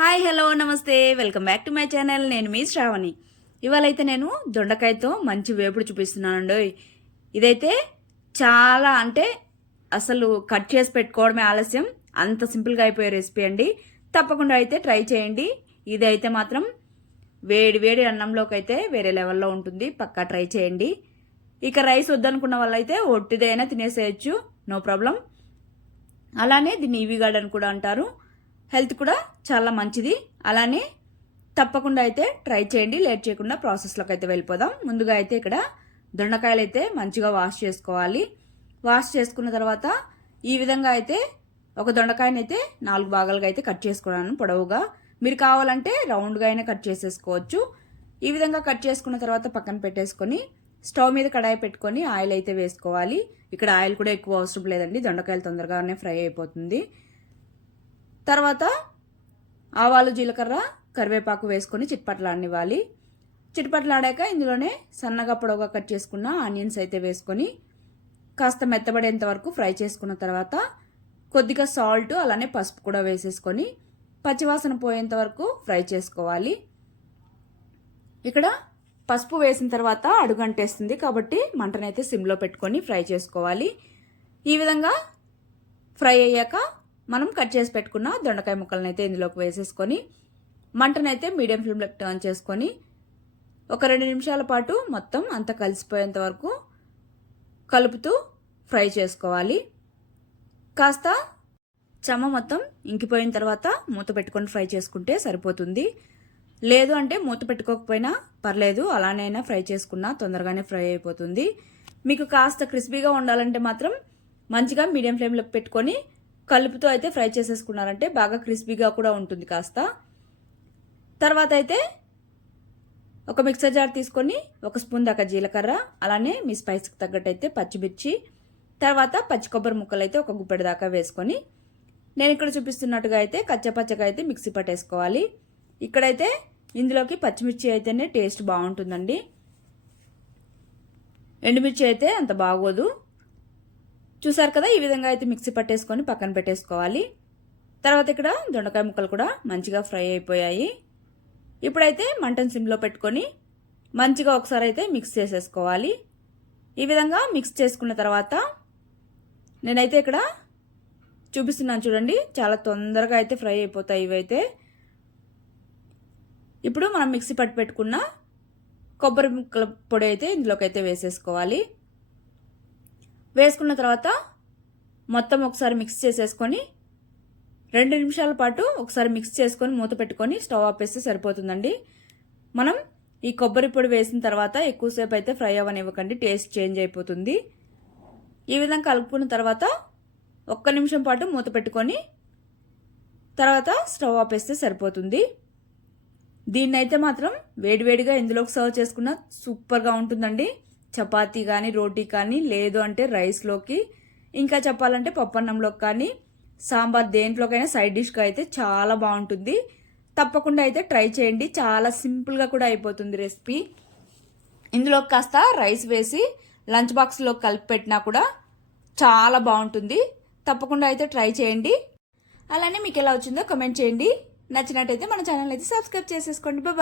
Hi hello నమస్తే. Welcome back to my channel. నేను మీ శ్రావణి. ఇవాళ అయితే నేను దొండకాయతో మంచి వేపుడు చూపిస్తున్నానండి ఇదైతే చాలా అంటే అసలు కట్ చేసి పెట్టుకోవడమే ఆలస్యం. అంత సింపుల్గా అయిపోయే రెసిపీ అండి. తప్పకుండా అయితే ట్రై చేయండి. ఇదైతే మాత్రం వేడి వేడి అన్నంలోకి అయితే వేరే లెవెల్లో ఉంటుంది. పక్కా ట్రై చేయండి. ఇక రైస్ వద్దనుకున్న వాళ్ళైతే ఒట్టిదైనా తినేసేయచ్చు. No problem. అలానే దీన్ని ఈవీ గార్డెన్ కూడా అంటారు. హెల్త్ కూడా చాలా మంచిది. అలానే తప్పకుండా అయితే ట్రై చేయండి. లేట్ చేయకుండా ప్రాసెస్లోకి అయితే వెళ్ళిపోదాం. ముందుగా అయితే ఇక్కడ దొండకాయలు అయితే మంచిగా వాష్ చేసుకోవాలి. వాష్ చేసుకున్న తర్వాత ఈ విధంగా అయితే ఒక దొండకాయని అయితే నాలుగు భాగాలుగా అయితే కట్ చేసుకున్నాను పొడవుగా. మీరు కావాలంటే రౌండ్గా అయినా కట్ చేసేసుకోవచ్చు. ఈ విధంగా కట్ చేసుకున్న తర్వాత పక్కన పెట్టేసుకొని స్టవ్ మీద కడాయి పెట్టుకొని ఆయిల్ అయితే వేసుకోవాలి. ఇక్కడ ఆయిల్ కూడా ఎక్కువ అవసరం లేదండి. దొండకాయలు తొందరగానే ఫ్రై అయిపోతుంది. తర్వాత ఆవాలు జీలకర్ర కరివేపాకు వేసుకొని చిట్పట్లాడనివ్వాలి. చిట్పట్లాడాక ఇందులోనే సన్నగా పొడవుగా కట్ చేసుకున్న ఆనియన్స్ అయితే వేసుకొని కాస్త మెత్తబడేంత వరకు ఫ్రై చేసుకున్న తర్వాత కొద్దిగా సాల్ట్ అలానే పసుపు కూడా వేసేసుకొని పచ్చివాసన పోయేంత వరకు ఫ్రై చేసుకోవాలి. ఇక్కడ పసుపు వేసిన తర్వాత అడుగంటేస్తుంది కాబట్టి మంటనైతే సిమ్లో పెట్టుకొని ఫ్రై చేసుకోవాలి. ఈ విధంగా ఫ్రై అయ్యాక మనం కట్ చేసి పెట్టుకున్న దొండకాయ ముక్కలను అయితే ఇందులోకి వేసేసుకొని మంటనైతే మీడియం ఫ్లేమ్లో టర్న్ చేసుకొని ఒక రెండు నిమిషాల పాటు మొత్తం అంతా కలిసిపోయేంత వరకు కలుపుతూ ఫ్రై చేసుకోవాలి. కాస్త చెమ్మ మొత్తం ఇంకిపోయిన తర్వాత మూత పెట్టుకొని ఫ్రై చేసుకుంటే సరిపోతుంది. లేదు అంటే మూత పెట్టుకోకపోయినా పర్లేదు అలానైనా ఫ్రై చేసుకున్నా తొందరగానే ఫ్రై అయిపోతుంది. మీకు కాస్త క్రిస్పీగా ఉండాలంటే మాత్రం మంచిగా మీడియం ఫ్లేమ్లో పెట్టుకొని కలుపుతో అయితే ఫ్రై చేసేసుకున్నారంటే బాగా క్రిస్పీగా కూడా ఉంటుంది కాస్త. తర్వాత అయితే ఒక మిక్సర్ జార్ తీసుకొని ఒక స్పూన్ దాకా జీలకర్ర అలానే మీ స్పైస్కి తగ్గట్టు అయితే పచ్చిమిర్చి తర్వాత పచ్చి కొబ్బరి ముక్కలు అయితే ఒక గుప్పెడు దాకా వేసుకొని నేను ఇక్కడ చూపిస్తున్నట్టుగా అయితే కచ్చపచ్చగా అయితే మిక్సీ పట్టేసుకోవాలి. ఇక్కడైతే ఇందులోకి పచ్చిమిర్చి అయితేనే టేస్ట్ బాగుంటుందండి. ఎండుమిర్చి అయితే అంత బాగోదు. చూసారు కదా ఈ విధంగా అయితే మిక్సీ పట్టేసుకొని పక్కన పెట్టేసుకోవాలి. తర్వాత ఇక్కడ దొండకాయ ముక్కలు కూడా మంచిగా ఫ్రై అయిపోయాయి. ఇప్పుడైతే మంటన్ సిమ్లో పెట్టుకొని మంచిగా ఒకసారి అయితే మిక్స్ చేసేసుకోవాలి. ఈ విధంగా మిక్స్ చేసుకున్న తర్వాత నేనైతే ఇక్కడ చూపిస్తున్నాను చూడండి చాలా తొందరగా అయితే ఫ్రై అయిపోతాయి ఇవైతే. ఇప్పుడు మనం మిక్సీ పట్టి పెట్టుకున్న కొబ్బరి ముక్కల పొడి అయితే ఇందులోకి అయితే వేసేసుకోవాలి. వేసుకున్న తర్వాత మొత్తం ఒకసారి మిక్స్ చేసేసుకొని రెండు నిమిషాల పాటు ఒకసారి మిక్స్ చేసుకొని మూత పెట్టుకొని స్టవ్ ఆపేస్తే సరిపోతుందండి. మనం ఈ కొబ్బరి పొడి వేసిన తర్వాత ఎక్కువసేపు అయితే ఫ్రై అవ్వనివ్వకండి టేస్ట్ చేంజ్ అయిపోతుంది. ఈ విధంగా కలుపుకున్న తర్వాత ఒక్క నిమిషం పాటు మూత పెట్టుకొని తర్వాత స్టవ్ ఆపేస్తే సరిపోతుంది. దీన్నైతే మాత్రం వేడివేడిగా ఇందులోకి సర్వ్ చేసుకున్న సూపర్గా ఉంటుందండి. చపాతీ కానీ రోటీ కానీ లేదు అంటే రైస్లోకి. ఇంకా చెప్పాలంటే పప్పన్నంలోకి కానీ సాంబార్ దేంట్లోకైనా సైడ్ డిష్గా అయితే చాలా బాగుంటుంది. తప్పకుండా అయితే ట్రై చేయండి. చాలా సింపుల్గా కూడా అయిపోతుంది రెసిపీ. ఇందులో కాస్త రైస్ వేసి లంచ్ బాక్స్లో కలిపి పెట్టినా కూడా చాలా బాగుంటుంది. తప్పకుండా అయితే ట్రై చేయండి. అలానే మీకు ఎలా వచ్చిందో కమెంట్ చేయండి. నచ్చినట్టయితే మన ఛానల్ అయితే సబ్స్క్రైబ్ చేసేసుకోండి. బాబా